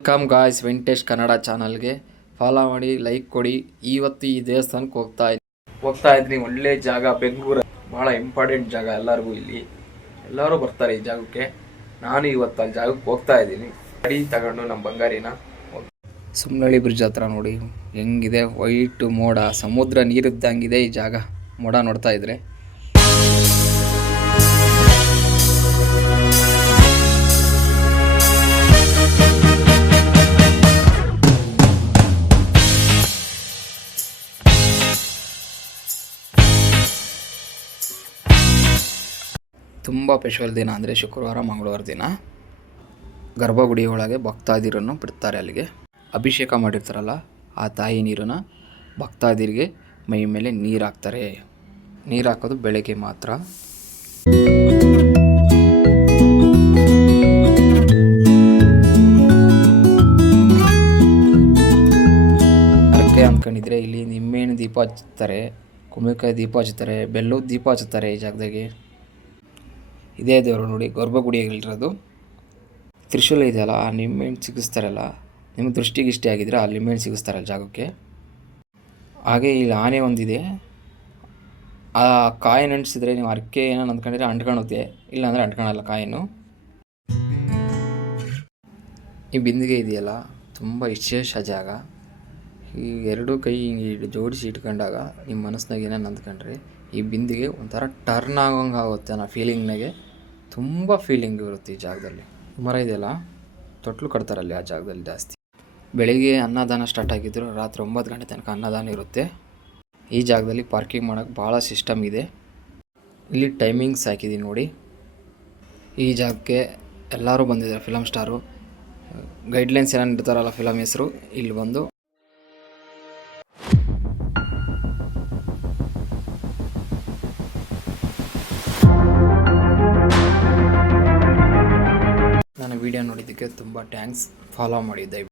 Welcome guys Venkatesh Kannada ಚಾನಲ್ಗೆ follow ಮಾಡಿ, like ಕೊಡಿ. ಇವತ್ತು ಈ ದೇವಸ್ಥಾನಕ್ಕೆ ಹೋಗ್ತಾ ಇದ್ದೀನಿ. ಒಳ್ಳೆ ಜಾಗ, ಬೆಂಗಳೂರು ಭಾಳ ಇಂಪಾರ್ಟೆಂಟ್ ಜಾಗ ಎಲ್ಲರಿಗೂ. ಇಲ್ಲಿ ಎಲ್ಲರೂ ಬರ್ತಾರೆ ಈ ಜಾಗಕ್ಕೆ. ನಾನು ಇವತ್ತು ಅಲ್ಲಿ ಜಾಗಕ್ಕೆ ಹೋಗ್ತಾ ಇದ್ದೀನಿ. ಗಾಡಿ ತಗೊಂಡು ನಮ್ಮ ಬಂಗಾರಿನ ಸುಮ್ನಳ್ಳಿ ಬ್ರಿಡ್ಜ್ ಹತ್ರ ನೋಡಿ ಹೆಂಗಿದೆ, ವೈಟ್ ಮೋಡ, ಸಮುದ್ರ ನೀರಿದ್ದಂಗಿದೆ ಈ ಜಾಗ. ಮೋಡ ನೋಡ್ತಾ ಇದ್ರೆ ತುಂಬ ಸ್ಪೆಷಲ್ ದಿನ ಅಂದರೆ ಶುಕ್ರವಾರ ಮಂಗಳವಾರ ದಿನ ಗರ್ಭಗುಡಿ ಒಳಗೆ ಭಕ್ತಾದಿರನ್ನು ಬಿಡ್ತಾರೆ. ಅಲ್ಲಿಗೆ ಅಭಿಷೇಕ ಮಾಡಿರ್ತಾರಲ್ಲ, ಆ ತಾಯಿ ನೀರನ್ನು ಭಕ್ತಾದಿರಿಗೆ ಮೈ ಮೇಲೆ ನೀರು ಹಾಕ್ತಾರೆ. ನೀರು ಹಾಕೋದು ಬೆಳಗ್ಗೆ ಮಾತ್ರ. ಹರಕೆ ಅಂದ್ಕೊಂಡಿದ್ರೆ ಇಲ್ಲಿ ನಿಂಬೆಹಣ್ಣು ದೀಪ ಹಚ್ಚುತ್ತಾರೆ, ಕುಂಬಳಕಾಯಿ ದೀಪ ಹಚ್ಚುತ್ತಾರೆ, ಬೆಲ್ಲದ ದೀಪ ಹಚ್ಚುತ್ತಾರೆ ಈ ಜಾಗದಾಗೆ. ಇದೇ ದೇವರು ನೋಡಿ, ಗರ್ಭಗುಡಿಯಲ್ಲಿರೋದು. ತ್ರಿಶೂಲ ಇದೆಯಲ್ಲ, ಆ ನಿಂಬೆಹಣ್ಣು ಸಿಗಿಸ್ತಾರಲ್ಲ, ನಿಮಗೆ ದೃಷ್ಟಿಗೆ ಇಷ್ಟ ಆಗಿದ್ರೆ ಆ ನಿಂಬೆಹಣ್ಣು ಸಿಗಿಸ್ತಾರಲ್ಲ ಜಾಗಕ್ಕೆ. ಹಾಗೆ ಇಲ್ಲಿ ಆನೆ ಒಂದಿದೆ. ಆ ಕಾಯಿನ ಅಂಟಿಸಿದ್ರೆ ನೀವು ಅರ್ಕೆ ಏನೋ ಅಂದ್ಕೊಂಡಿದ್ರೆ ಅಂಟ್ಕೊಳುತ್ತೆ, ಇಲ್ಲಾಂದರೆ ಅಂಟ್ಕೊಳಲ್ಲ ಕಾಯಿನು. ಈ ಬಿಂದಿಗೆ ಇದೆಯಲ್ಲ, ತುಂಬ ವಿಶೇಷ ಜಾಗ. ಈ ಎರಡು ಕೈ ಜೋಡಿಸಿ ಇಟ್ಕೊಂಡಾಗ ನಿಮ್ಮ ಮನಸ್ಸಿನಾಗ ಏನೇನು ಅಂದ್ಕೊಂಡ್ರೆ ಈ ಬಿಂದಿಗೆ ಒಂಥರ ಟರ್ನ್ ಆಗೋಂಗೆ ಆಗುತ್ತೆ ಅನ್ನೋ ಫೀಲಿಂಗ್ನಾಗೆ. ತುಂಬ ಫೀಲಿಂಗ್ ಇರುತ್ತೆ ಈ ಜಾಗದಲ್ಲಿ. ಮರ ಇದೆಯಲ್ಲ, ತೊಟ್ಲು ಕಟ್ತಾರಲ್ಲಿ ಆ ಜಾಗದಲ್ಲಿ ಜಾಸ್ತಿ. ಬೆಳಿಗ್ಗೆ ಅನ್ನದಾನ ಸ್ಟಾರ್ಟ್ ಆಗಿದ್ದರು, ರಾತ್ರಿ 9 ಗಂಟೆ ತನಕ ಅನ್ನದಾನ ಇರುತ್ತೆ. ಈ ಜಾಗದಲ್ಲಿ ಪಾರ್ಕಿಂಗ್ ಮಾಡೋಕ್ಕೆ ಭಾಳ ಸಿಸ್ಟಮ್ ಇದೆ. ಇಲ್ಲಿ ಟೈಮಿಂಗ್ಸ್ ಹಾಕಿದ್ದೀನಿ ನೋಡಿ. ಈ ಜಾಗಕ್ಕೆ ಎಲ್ಲರೂ ಬಂದಿದ್ದಾರೆ. ಫಿಲಮ್ ಸ್ಟಾರು, ಗೈಡ್ಲೈನ್ಸ್ ಏನೇನು ಇಡ್ತಾರಲ್ಲ ಫಿಲಮ್ ಹೆಸರು, ಇಲ್ಲಿ ಬಂದು ನನ್ನ ವಿಡಿಯೋ ನೋಡಿದ್ದಕ್ಕೆ ತುಂಬ ಥ್ಯಾಂಕ್ಸ್. ಫಾಲೋ ಮಾಡಿ ದಯವಿಟ್ಟು.